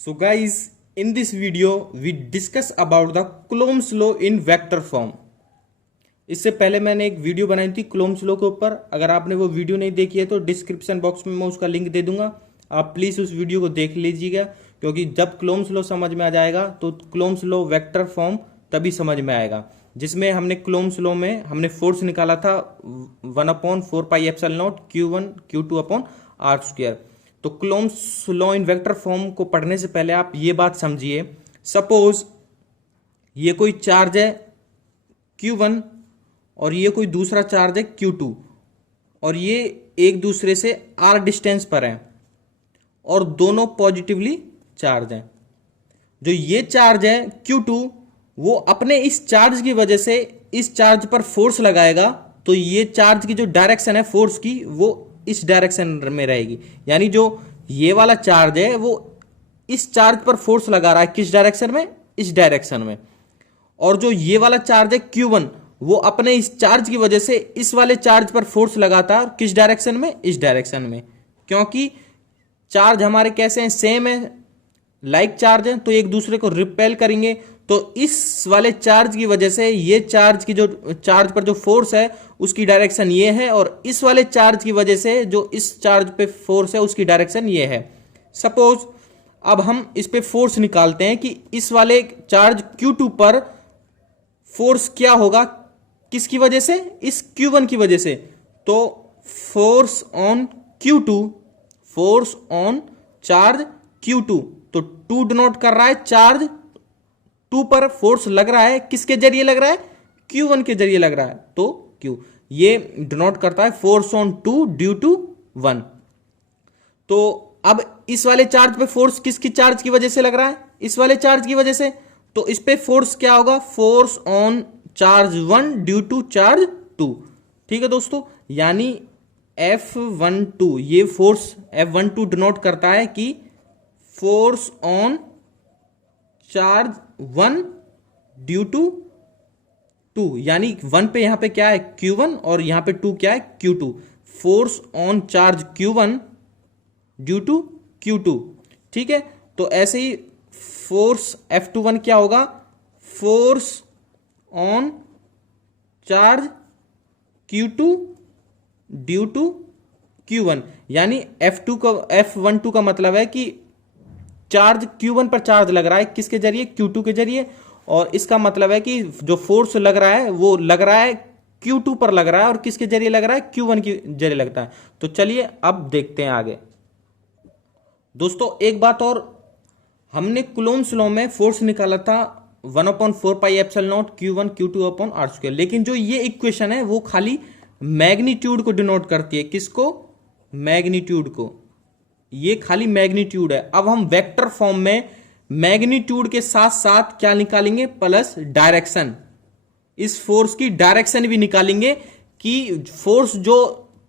So guys, in this video we discuss about the Coulomb's law in vector form. इससे पहले मैंने एक video बनाई थी कुलोम्ब्स लॉ के ऊपर। अगर आपने वो वीडियो नहीं देखी है तो डिस्क्रिप्शन बॉक्स में मैं उसका लिंक दे दूंगा, आप प्लीज़ उस वीडियो को देख लीजिएगा, क्योंकि जब कुलोम्ब्स लॉ समझ में आ जाएगा तो कुलोम्ब्स लॉ वेक्टर फॉर्म तभी समझ में आएगा, जिसमें हमने कुलोम्ब्स लॉ में हमने फोर्स निकाला था 1/4πε0 Q1 Q2/r²। तो कुलोम्ब्स लॉ इन वेक्टर फॉर्म को पढ़ने से पहले आप ये बात समझिए, सपोज ये कोई चार्ज है Q1 और ये कोई दूसरा चार्ज है Q2 और ये एक दूसरे से r डिस्टेंस पर हैं और दोनों पॉजिटिवली चार्ज हैं। जो ये चार्ज है Q2 वो अपने इस चार्ज की वजह से इस चार्ज पर फोर्स लगाएगा, तो ये चार्ज की जो डायरेक्शन है फोर्स की वो इस डायरेक्शन में रहेगी। यानी जो ये वाला चार्ज है वो इस चार्ज पर फोर्स लगा रहा है, किस डायरेक्शन में? इस डायरेक्शन में। और जो ये वाला चार्ज है Q1 वो अपने इस चार्ज की वजह से इस वाले चार्ज पर फोर्स लगाता है, किस डायरेक्शन में? इस डायरेक्शन में। क्योंकि चार्ज हमारे कैसे हैं? सेम है, लाइक चार्ज है, तो एक दूसरे को रिपेल करेंगे। तो इस वाले चार्ज की वजह से ये चार्ज की जो चार्ज पर जो फोर्स है उसकी डायरेक्शन ये है, और इस वाले चार्ज की वजह से जो इस चार्ज पे फोर्स है उसकी डायरेक्शन ये है। सपोज अब हम इस पे फोर्स निकालते हैं कि इस वाले चार्ज Q2 पर फोर्स क्या होगा, किसकी वजह से? इस Q1 की वजह से। तो force on Q2, force on charge Q2, तो 2 डिनोट कर रहा है चार्ज 2 पर फोर्स लग रहा है, किसके जरिए लग रहा है? Q1 के जरिए लग रहा है, तो Q ये डिनोट करता है फोर्स ऑन 2 ड्यू टू 1। तो अब इस वाले चार्ज पे फोर्स किसकी चार्ज की वजह से लग रहा है? इस वाले चार्ज की वजह से। तो इस पे फोर्स क्या होगा? Force on charge 1 due to charge 2। ठीक है दोस्तों, यानी F12 ये फोर्स F12 डिनोट करता है कि force on charge 1 due to 2, यानी 1 पे यहां पे क्या है? Q1 और यहां पे 2 क्या है? Q2। Force on charge Q1 due to Q2। ठीक है, तो ऐसे ही फोर्स F21 क्या होगा? Force on charge Q2 due to Q1। यानी F12 का मतलब है कि चार्ज Q1 पर चार्ज लग रहा है, किसके जरिए? Q2 के जरिए। और इसका मतलब है कि जो फोर्स लग रहा है वो लग रहा है Q2 पर लग रहा है, और किसके जरिए लग रहा है? Q1 के जरिए लगता है। तो चलिए अब देखते हैं आगे। दोस्तों एक बात और, हमने कुलोम्ब्स लॉ में फोर्स निकाला था 1/4πε0 Q1 Q2/r², लेकिन जो ये इक्वेशन है वो खाली मैग्नीट्यूड को डिनोट करती है। किसको? मैग्नीट्यूड को। ये खाली मैग्नीट्यूड है। अब हम वेक्टर फॉर्म में मैग्नीट्यूड के साथ साथ क्या निकालेंगे? Plus direction. इस फोर्स की डायरेक्शन भी निकालेंगे कि फोर्स जो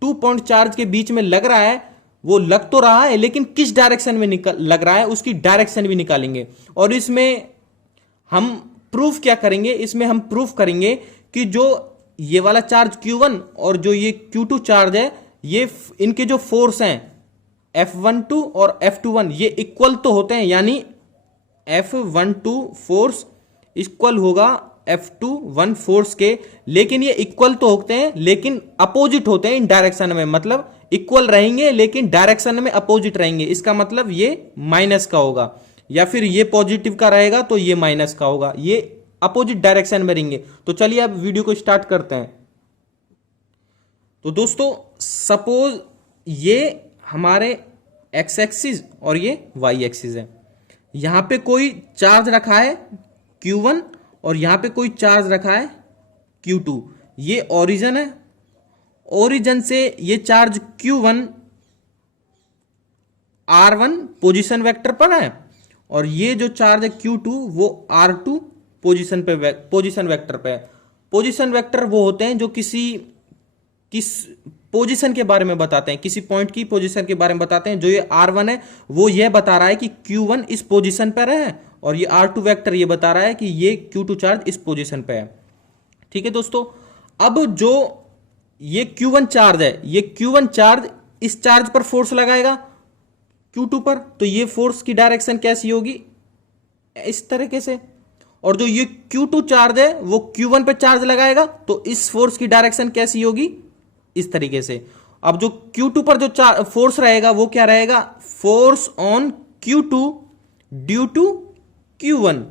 2 पॉइंट चार्ज के बीच में लग रहा है वो लग तो रहा है, लेकिन किस डायरेक्शन में लग रहा है उसकी डायरेक्शन भी निकालेंगे। और इसमें हम प्रूफ क्या करेंगे? इसमें हम प्रूफ करेंगे कि जो ये वाला चार्ज Q1 और जो ये Q2 चार्ज है, ये इनके जो फोर्स हैं F12 और F21 ये इक्वल तो होते हैं, यानी F12 फोर्स इक्वल होगा F21 फोर्स के। लेकिन ये इक्वल तो होते हैं लेकिन अपोजिट होते हैं इन डायरेक्शन में, मतलब इक्वल रहेंगे लेकिन डायरेक्शन में अपोजिट रहेंगे। इसका मतलब ये माइनस का होगा, या फिर ये पॉजिटिव का रहेगा तो ये माइनस का होगा, ये अपोजिट डायरेक्शन में रहेंगे। तो चलिए अब वीडियो को स्टार्ट करते हैं। तो दोस्तों सपोज ये हमारे एक्स एक्सिस और ये वाई एक्सिस है। यहां पे कोई चार्ज रखा है Q1 और यहां पे कोई चार्ज रखा है Q2। ये ओरिजिन है, ओरिजिन से ये charge Q1 R1 position vector पर है, और ये जो चार्ज है Q2 वो R2 पोजीशन वेक्टर पे है। पोजीशन वेक्टर वो होते हैं जो किस पोजीशन के बारे में बताते हैं, किसी पॉइंट की पोजीशन के बारे में बताते हैं। जो ये R1 है वो ये बता रहा है कि Q1 इस पोजीशन पर है, और ये R2 वेक्टर ये बता रहा है कि ये Q2 चार्ज इस पोजीशन पे है। ठीक है दोस्तों, अब जो ये Q1 चार्ज है, ये Q1 चार्ज इस चार्ज पर फोर्स लगाएगा, Q2 पर, तो ये फोर्स की डायरेक्शन कैसी होगी, इस तरीके से। और जो ये Q2 चार्ज है वो Q1 पे चार्ज लगाएगा, तो इस फोर्स की डायरेक्शन कैसी होगी, इस तरीके से। अब जो Q2 पर जो फोर्स रहेगा वो क्या रहेगा, force on Q2 due to Q1।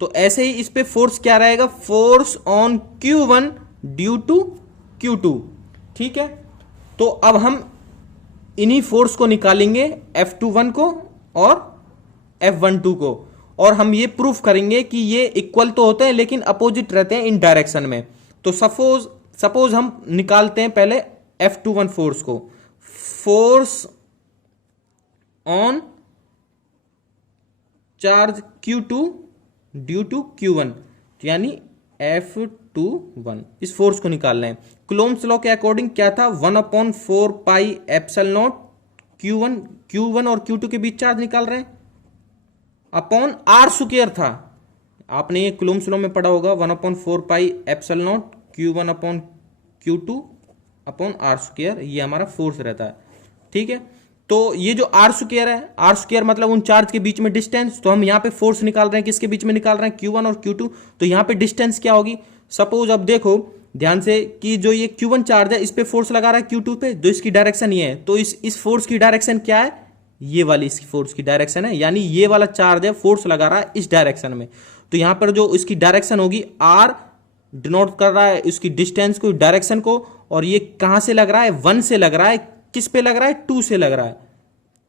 तो ऐसे ही इस पे फोर्स क्या रहेगा, force on Q1 due to Q2। ठीक है, तो अब हम इन्हीं फोर्स को निकालेंगे, F21 को और F12 को, और हम ये प्रूफ करेंगे कि ये इक्वल तो होते हैं लेकिन अपोजिट रहते हैं इन डायरेक्शन में। तो सपोज हम निकालते हैं पहले F21 फोर्स को, force on charge Q2 due to Q1, यानी F21, इस फोर्स को निकालना है। कुलोम्ब्स लॉ के अकॉर्डिंग क्या था, 1/4 पाई एप्सिलॉन नॉट Q1 और Q2 के बीच चार्ज निकाल रहे हैं, अपॉन आर स्क्वायर था। आपने ये कुलोम्ब्स लॉ में पढ़ा होगा, 1/4 pi epsilon naught Q1 upon Q2 upon R square, ये हमारा फोर्स रहता है। ठीक है, तो ये जो आर स्क्वायर है, आर स्क्वायर मतलब उन चार्ज के बीच में डिस्टेंस, तो हम यहाँ पे फोर्स निकाल रहे हैं, किसके बीच में निकाल रहे हैं, Q1 और Q2। तो यहाँ पे डिस्टेंस क्या होगी, सपोज अब देखो ध्यान से कि जो ये Q1 चार्ज है इस पे फोर्स लगा रहा है Q2 पे, जो इसकी डायरेक्शन ये है, तो इस फोर्स की डायरेक्शन क्या है, ये वाली इसकी फोर्स की डायरेक्शन है, यानी ये वाला चार्ज है फोर्स लगा रहा है इस डायरेक्शन में। तो यहाँ पर जो इसकी डायरेक्शन होगी, आर डिनोट कर रहा है इसकी डिस्टेंस को, डायरेक्शन को, और ये कहां से लग रहा है, 1 से लग रहा है, किस पे लग रहा है, 2 से लग रहा है।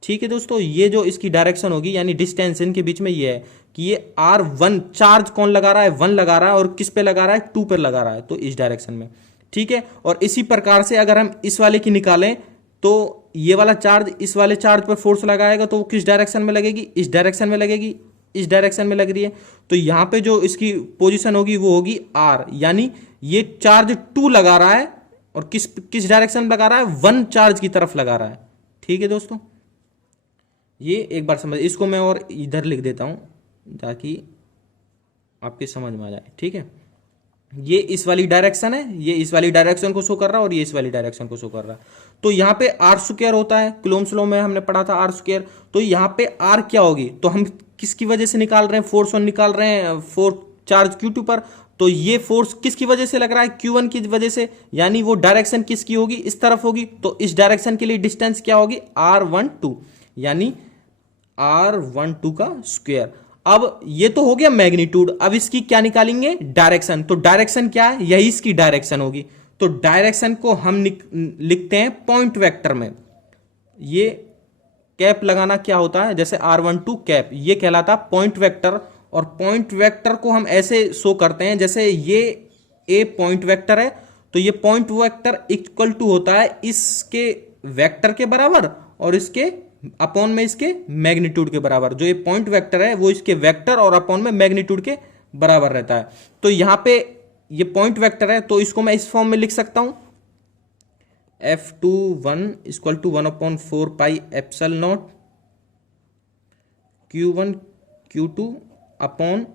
ठीक है दोस्तों, ये जो इसकी डायरेक्शन होगी यानी डिस्टेंस इनके बीच में ये है कि ये R1 चार्ज कौन लगा रहा है, 1 लगा रहा है, और किस पे लगा रहा है, 2 पर लगा रहा है, तो इस डायरेक्शन में। ठीक है, और इसी प्रकार से अगर हम इस वाले की निकालें, तो ये वाला चार्ज इस वाले चार्ज पर फोर्स लगाएगा, तो वो किस डायरेक्शन में लगेगी, इस डायरेक्शन में लगेगी, इस डायरेक्शन में लग रही है। तो यहां पे जो इसकी पोजीशन होगी वो होगी R, यानी ये चार्ज 2 लगा रहा है, और किस किस डायरेक्शन में लगा रहा है, 1 चार्ज की तरफ लगा रहा है। ठीक है दोस्तों, ये एक बार समझ, इसको मैं और इधर लिख देता हूं ताकि आपके समझ में आ जाए। ठीक है, ये इस वाली डायरेक्शन है, ये इस वाली डायरेक्शन को शो कर रहा है, और ये इस वाली डायरेक्शन को शो कर रहा है। तो यहाँ पे आर स्क्वायर होता है, कुलोम्ब्स लॉ में हमने पढ़ा था आर स्क्वायर। तो यहाँ पे आर क्या होगी, तो हम किसकी वजह से निकाल रहे हैं, फोर्स ऑन निकाल रहे हैं, फोर्स चार्ज Q2 पर। तो ये फोर्स किसकी वजह से लग रहा है, Q1 की वजह से, यानी वो डायरेक्शन किसकी होगी, इस तरफ होगी। तो इस डायरेक्शन के लिए डिस्टेंस क्या होगी, R12, यानी R12 का स्क्वायर। अब ये तो हो गया मैग्नीट्यूड, अब इसकी क्या निकालेंगे, डायरेक्शन। तो डायरेक्शन क्या है, यही इसकी डायरेक्शन होगी। तो डायरेक्शन को हम लिखते हैं पॉइंट वेक्टर में। ये कैप लगाना क्या होता है, जैसे R12 कैप, ये कहलाता पॉइंट वेक्टर। और पॉइंट वेक्टर को हम ऐसे शो करते हैं, जैसे ये ए पॉइंट वेक्टर है, तो ये पॉइंट वेक्टर इक्वल टू होता है इसके वेक्टर के बराबर, और इसके अपॉन में इसके मैग्नीट्यूड के बराबर। जो ये पॉइंट वेक्टर है वो इसके वेक्टर और अपॉन में मैग्नीट्यूड के बराबर रहता है। तो यहां पे ये पॉइंट वेक्टर है, तो इसको मैं इस फॉर्म में लिख सकता हूं, F21 equal to 1/4 pi epsilon naught Q1 Q2 upon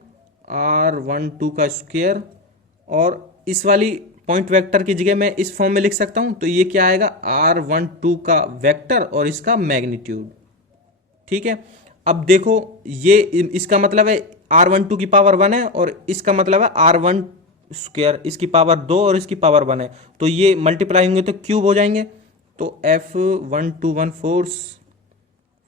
R12 का स्क्वायर। और इस वाली पॉइंट वेक्टर की जगह मैं इस फॉर्म में लिख सकता हूं, तो ये क्या आएगा, R12 का वेक्टर और इसका मैग्नीट्यूड। ठीक है, अब देखो ये इसका मतलब है R12 की पावर 1 है, और इसका मतलब है R1 स्क्वायर, इसकी पावर 2 और इसकी पावर 1 है। तो ये मल्टीप्लाई होंगे तो क्यूब हो जाएंगे। तो F121 force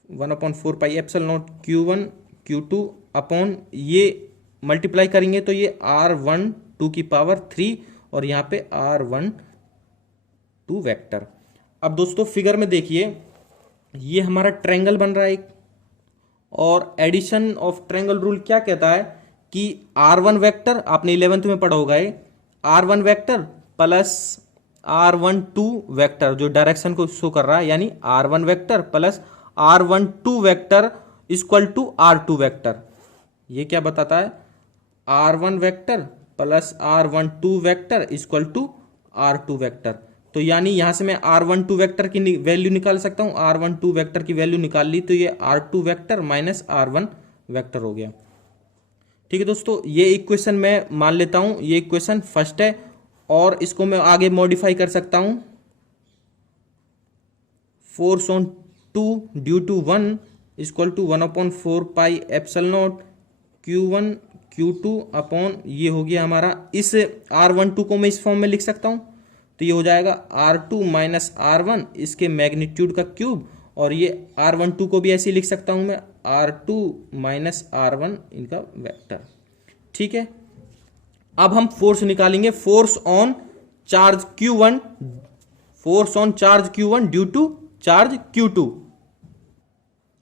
1/4 pi epsilon naught Q1 Q2 upon, ये मल्टीप्लाई करेंगे तो ये R12 की पावर 3, और यहाँ पे R12 वेक्टर। अब दोस्तों फिगर में देखिए, ये हमारा ट्रायंगल बन रहा है एक, और एडिशन ऑफ ट्रायंगल रूल क्या कहता है कि R1 वेक्टर, आपने 11th में पढ़ा होगा, ये R1 vector plus R12 vector जो डायरेक्शन को शो कर रहा है, यानी R1 vector plus R12 vector equal to R2 vector. ये क्या बताता है, R1 vector plus R12 vector equal to R2 vector. तो यानी यहां से मैं R12 वेक्टर की वैल्यू निकाल सकता हूं, R12 वेक्टर की वैल्यू निकाल ली, तो ये R2 vector minus R1 vector हो गया। ठीक है दोस्तों, ये इक्वेशन मैं मान लेता हूं, ये इक्वेशन फर्स्ट है, और इसको मैं आगे मॉडिफाई कर सकता हूं, force on two due to one equal to 1/4 pi epsilon naught Q1 Q2 upon ये हो गया हमारा, इस R12 को मैं इस फॉर्म में लिख सकता हूँ, तो ये हो जाएगा R2 माइनस R1 इसके मैग्नीट्यूड का क्यूब, और ये R12 को भी ऐसे ही लिख सकता हूँ मैं, R2 माइनस R1 इनका वेक्टर। ठीक है, अब हम फोर्स निकालेंगे, force on charge Q1, force on charge Q1 due to charge Q2।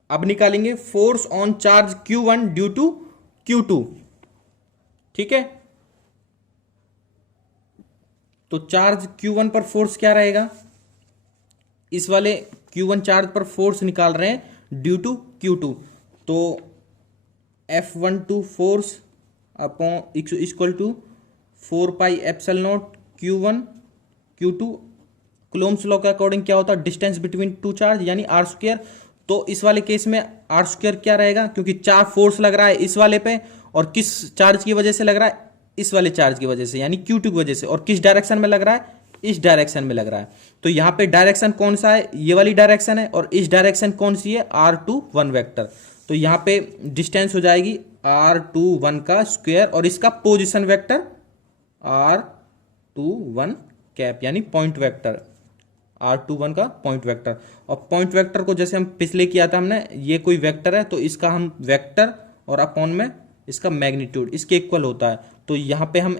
अब निकालेंगे force on charge Q1 due to Q2। ठीक है, तो चार्ज Q1 पर फोर्स क्या रहेगा, इस वाले Q1 चार्ज पर फोर्स निकाल रहे हैं ड्यू टू Q2, तो F12 force upon equal to 4 pi epsilon naught Q1 Q2। Coulomb's law के अकॉर्डिंग क्या होता है, डिस्टेंस बिटवीन टू चार्ज यानी आर स्क्वायर। तो इस वाले केस में आर स्क्वायर क्या रहेगा, क्योंकि चार फोर्स लग रहा है इस वाले पे, और किस चार्ज की वजह से लग रहा है, इस वाले चार्ज की वजह से यानी Q2 की वजह से, और किस डायरेक्शन में लग रहा है, इस डायरेक्शन में लग रहा है। तो यहाँ पे डायरेक्शन कौन सा है, ये वाली डायरेक्शन है, और इस डायरेक्शन कौन सी है, R21 वेक्टर। तो यहाँ पे डिस्टेंस हो जाएगी R21 का स्क्वायर, और इसका पोजिशन वेक्टर R21 कैप यानी पॉइंट वेक्टर, R21 का पॉइंट वेक्टर। और पॉइंट वेक्टर को जैसे हम पिछले किया था हमने, ये कोई वेक्टर है तो इसका हम वेक्टर और अपॉन में इसका मैग्नीट्यूड इसके इक्वल होता है। तो यहाँ पे हम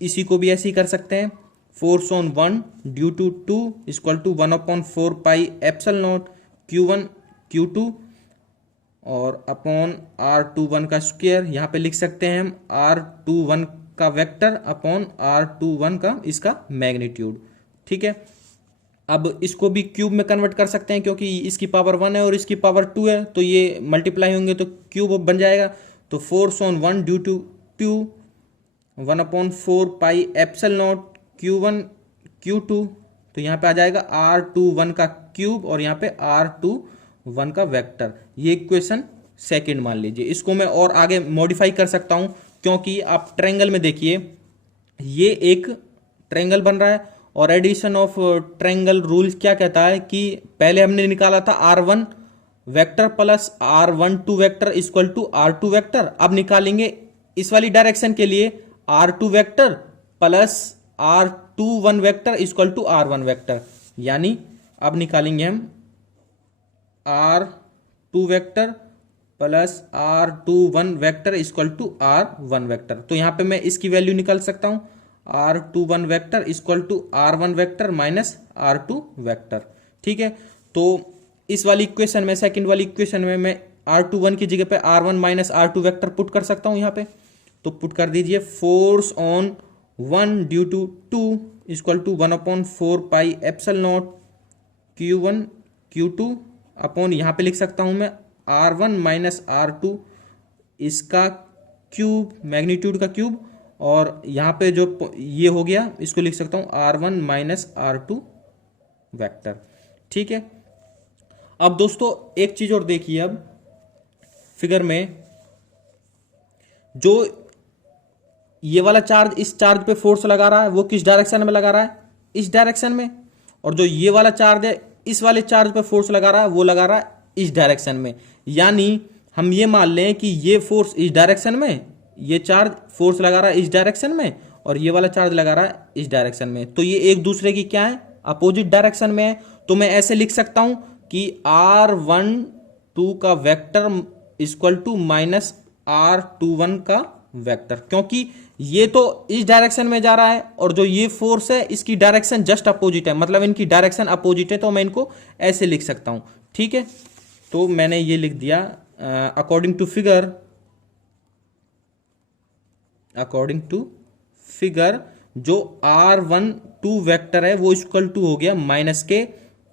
इसी को भी ऐसे ही कर सकते हैं, force on 1 due to 2 equal to 1/4 pi epsilon naught Q1 Q2 और अपॉन R21 का स्क्वायर, यहाँ पे लिख सकते हैं हम R21 का वेक्टर अपॉन R21 का इसका मैग्नीट्यूड। ठीक है, अब इसको भी क्यूब में कन्वर्ट कर सकते हैं, क्योंकि इसकी पावर 1 है और इसकी पावर 2 है, तो ये मल्टीप्लाई होंगे तो क्यूब बन जाएगा। तो force on 1 due to 2 1/4 pi epsilon naught Q1 Q2, तो यहाँ पे आ जाएगा R21 का क्यूब और यहाँ पे R21 का वेक्टर। ये इक्वेशन सेकंड मान लीजिए। इसको मैं और आगे मॉडिफाई कर सकता हूँ, क्योंकि आप ट्रायंगल में देखिए, ये एक ट्रायंगल बन रहा है, और एडिशन ऑफ ट्रायंगल रूल क्या कहता है कि पहले हमने निकाला था R1 vector plus R12 vector equal to R2 vector. अब निकालेंगे इस वाली डायरेक्शन के लिए R2 vector plus R21 vector equal to R1 vector, यानी अब निकालेंगे हम R2 vector plus R21 vector equal to R1 vector. तो यहाँ पे मैं इसकी वैल्यू निकाल सकता हूँ, R21 vector equal to R1 vector minus R2 vector. ठीक है, तो इस वाली इक्वेशन में, सेकंड वाली इक्वेशन में मैं R21 की जगह पे R1 minus R2 vector put कर सकता हूँ यहाँ पे। तो पुट कर दीजिए, force on 1 due to 2 equal to 1/4 pi epsilon naught Q1 Q2 upon, यहाँ पे लिख सकता हूँ मैं R1 माइनस R2 इसका क्यूब, मैग्नीट्यूड का क्यूब, और यहाँ पे जो ये हो गया इसको लिख सकता हूँ R1 माइनस R2 वेक्टर। ठीक है, अब दोस्तों एक चीज और देखिए, अब फिगर में जो ये वाला चार्ज इस चार्ज पे फोर्स लगा रहा है वो किस डायरेक्शन में लगा रहा है, इस डायरेक्शन में, और जो ये वाला चार्ज है इस वाले चार्ज पे फोर्स लगा रहा है वो लगा रहा है इस डायरेक्शन में। यानी हम ये मान लें कि ये फोर्स इस डायरेक्शन में, ये चार्ज फोर्स लगा रहा है इस डायरेक्शन में, और ये वाला चार्ज लगा रहा है इस डायरेक्शन में। तो ये एक दूसरे की क्या है, अपोजिट डायरेक्शन में है। तो मैं ऐसे लिख सकता हूं कि R12 का vector equal to minus R21 का वेक्टर, क्योंकि ये तो इस डायरेक्शन में जा रहा है और जो ये फोर्स है इसकी डायरेक्शन जस्ट अपोजिट है, मतलब इनकी डायरेक्शन अपोजिट है, तो मैं इनको ऐसे लिख सकता हूं। ठीक है, तो मैंने ये लिख दिया अकॉर्डिंग टू फिगर जो R12 वेक्टर है वो इक्वल टू हो गया माइनस के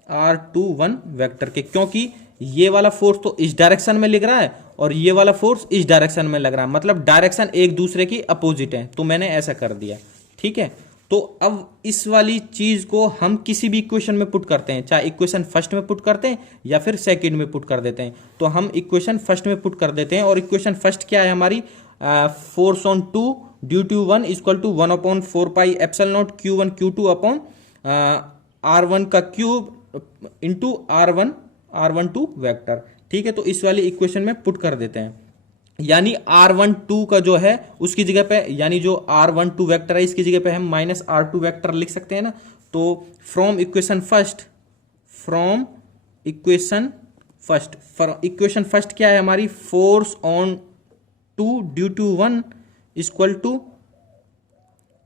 R21 वेक्टर के, क्योंकि ये वाला फोर्स तो इस डायरेक्शन में लग रहा है और ये वाला फोर्स इस डायरेक्शन में लग रहा है, मतलब डायरेक्शन एक दूसरे की अपोजिट है, तो मैंने ऐसा कर दिया। ठीक है, तो अब इस वाली चीज को हम किसी भी इक्वेशन में पुट करते हैं, चाहे इक्वेशन फर्स्ट में पुट करते हैं या फिर सेकंड में पुट कर देते हैं। तो हम इक्वेशन फर्स्ट में पुट कर देते हैं, और इक्वेशन फर्स्ट क्या है हमारी, force on 2 due to 1 equal to 1/4 pi epsilon naught Q1 Q2 upon R1 का cube into R1 r12 vector. ठीक है, तो इस वाली इक्वेशन में पुट कर देते हैं, यानी r12 का जो है उसकी जगह पे, यानी जो r12 वेक्टर है इसकी जगह पे हम -r2 वेक्टर लिख सकते हैं ना। तो फ्रॉम इक्वेशन फर्स्ट क्या है हमारी, force on 2 due to 1 equal to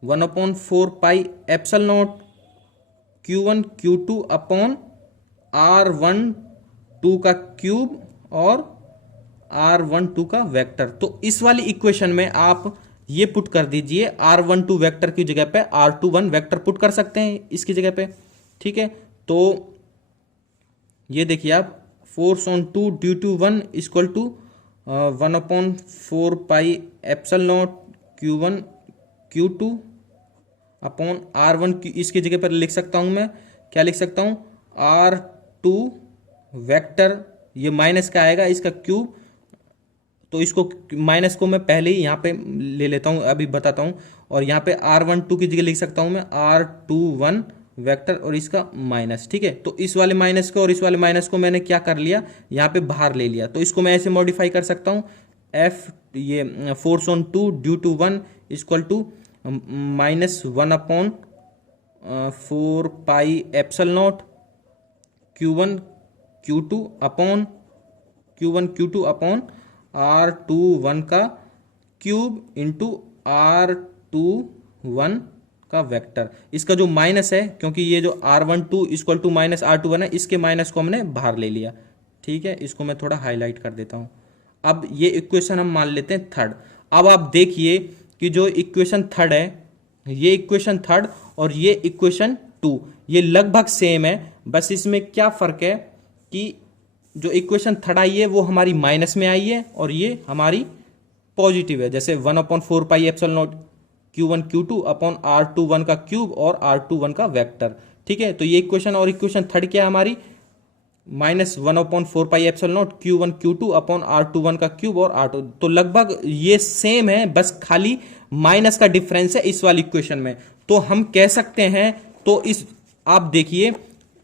1/4 pi epsilon naught Q1 Q2 upon r12 का क्यूब और r12 का वेक्टर। तो इस वाली इक्वेशन में आप ये पुट कर दीजिए, r12 वेक्टर की जगह पे r21 वेक्टर पुट कर सकते हैं इसकी जगह पे। ठीक है, तो ये देखिए आप, force on 2 due to 1 equal to 1/4 pi epsilon naught Q1 Q2 upon r1, इसकी जगह पर लिख सकता हूं मैं, क्या लिख सकता हूं, r2 वेक्टर, ये माइनस का आएगा इसका क्यूब, तो इसको माइनस को मैं पहले ही यहाँ पे ले लेता हूँ, अभी बताता हूँ। और यहाँ पे r12 की जगह लिख सकता हूँ मैं r21 वेक्टर और इसका माइनस। ठीक है, तो इस वाले माइनस को और इस वाले माइनस को मैंने क्या कर लिया, यहाँ पे बाहर ले लिया। तो इसको मैं ऐसे मॉडिफाई कर सकता हूँ, ये force on 2 due to 1 equal to -1/4 pi epsilon naught Q1 Q2 upon r21 का क्यूब इंटू r21 का वेक्टर। इसका जो माइनस है, क्योंकि ये जो r12 equal to minus r21 है, इसके माइनस को हमने बाहर ले लिया। ठीक है, इसको मैं थोड़ा हाईलाइट कर देता हूं। अब ये इक्वेशन हम मान लेते हैं थर्ड। अब आप देखिए कि जो इक्वेशन थर्ड है, ये इक्वेशन थर्ड और ये इक्वेशन 2, ये लगभग सेम है, बस इसमें क्या फर्क है कि जो इक्वेशन थर्ड आई है वो हमारी माइनस में आई है और ये हमारी पॉजिटिव है, जैसे 1/4 pi epsilon naught Q1 Q2 upon r21 का क्यूब और r21 का वेक्टर। ठीक है, तो ये इक्वेशन और इक्वेशन थर्ड क्या है हमारी, -1/4 pi epsilon naught Q1 Q2 upon r21 का क्यूब और r2, तो लगभग ये सेम है, बस खाली माइनस का डिफरेंस है इस वाली इक्वेशन में। तो हम कह सकते हैं, तो इस, आप देखिए,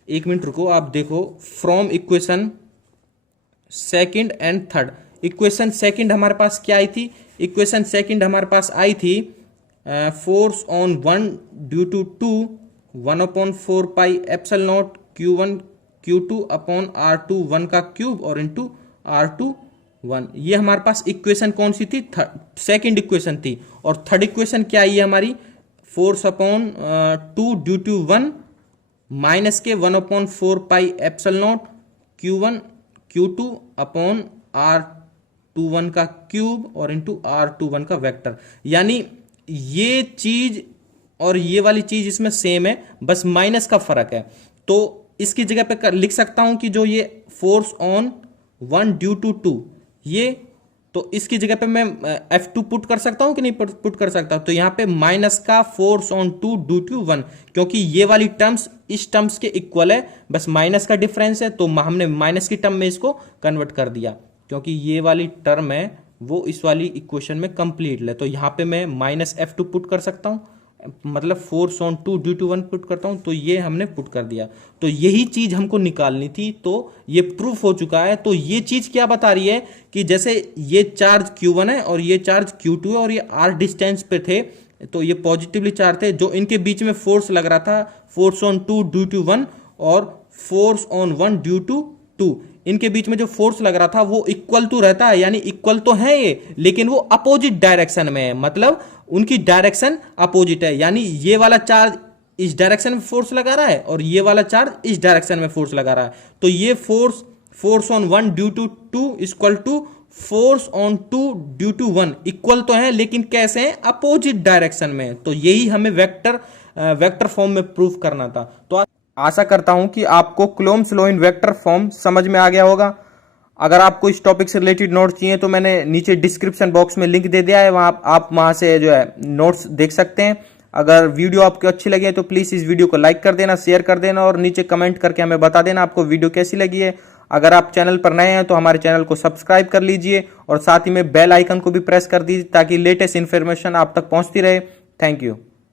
एक मिनट रुको, आप देखो, from equation second and third, equation second हमारे पास क्या आई थी, इक्वेशन सेकंड हमारे पास आई थी force on 1 due to 2 1/4 pi epsilon naught Q1 Q2 upon r21 का क्यूब और इंटू r21। ये हमारे पास इक्वेशन कौन सी थी, सेकंड इक्वेशन थी। और थर्ड इक्वेशन क्या आई है हमारी, force upon 2 due to 1 minus के 1/4 pi epsilon naught Q1 Q2 upon r21 का क्यूब और इंटू r21 का वेक्टर। यानी ये चीज और ये वाली चीज इसमें सेम है, बस माइनस का फर्क है। तो इसकी जगह पे लिख सकता हूं कि जो ये फोर्स ऑन 1 ड्यू टू 2, ये, तो इसकी जगह पे मैं F2 पुट कर सकता हूं कि नहीं पुट कर सकता। तो यहां पे माइनस का फोर्स ऑन 2 ड्यू टू 1, क्योंकि ये वाली टर्म्स इस टर्म्स के इक्वल है, बस माइनस का डिफरेंस है, तो हमने माइनस की टर्म में इसको कन्वर्ट कर दिया, क्योंकि ये वाली टर्म है वो इस वाली इक्वेशन में कंप्लीट है। तो यहां पे मैं -F2 पुट कर सकता हूं, मतलब force on 2 due to 1 put करता हूं, तो ये हमने पुट कर दिया। तो यही चीज हमको निकालनी थी, तो ये प्रूफ हो चुका है। तो ये चीज क्या बता रही है कि जैसे ये चार्ज Q1 है और ये चार्ज Q2 है और ये r डिस्टेंस पे थे, तो ये पॉजिटिवली चार्ज थे, जो इनके बीच में फोर्स लग रहा था, फोर्स ऑन 2 ड्यू टू 1 और फोर्स ऑन 1 ड्यू टू 2, इनके बीच में जो फोर्स लग रहा था वो इक्वल टू रहता है, यानी इक्वल तो है ये, लेकिन वो अपोजिट डायरेक्शन में है, मतलब उनकी डायरेक्शन अपोजिट है। यानी ये वाला चार्ज इस डायरेक्शन में फोर्स लगा रहा है और ये वाला चार्ज इस डायरेक्शन में फोर्स लगा रहा है। तो ये force on 1 due to 2 equal to force on 2 due to 1, equal तो है लेकिन कैसे हैं, अपोजिट डायरेक्शन में। तो यही हमें वेक्टर फॉर्म में प्रूफ करना था। तो आशा करता हूं कि आपको Coulomb's law in vector form समझ में आ गया होगा। अगर आपको इस टॉपिक से रिलेटेड नोट्स चाहिए तो मैंने नीचे डिस्क्रिप्शन बॉक्स में लिंक दे दिया है, वहां आप वहां से जो है नोट्स देख सकते हैं। अगर वीडियो आपको अच्छी लगी है तो प्लीज इस वीडियो को लाइक कर देना, शेयर कर देना और नीचे कमेंट करके हमें बता देना आपको वीडियो कैसी लगी है। अगर आप चैनल पर नए हैं तो हमारे चैनल को सब्सक्राइब कर लीजिए और साथ ही में बेल आइकन को भी प्रेस कर दीजिए ताकि लेटेस्ट इन्फॉर्मेशन आप तक पहुंचती रहे। Thank you.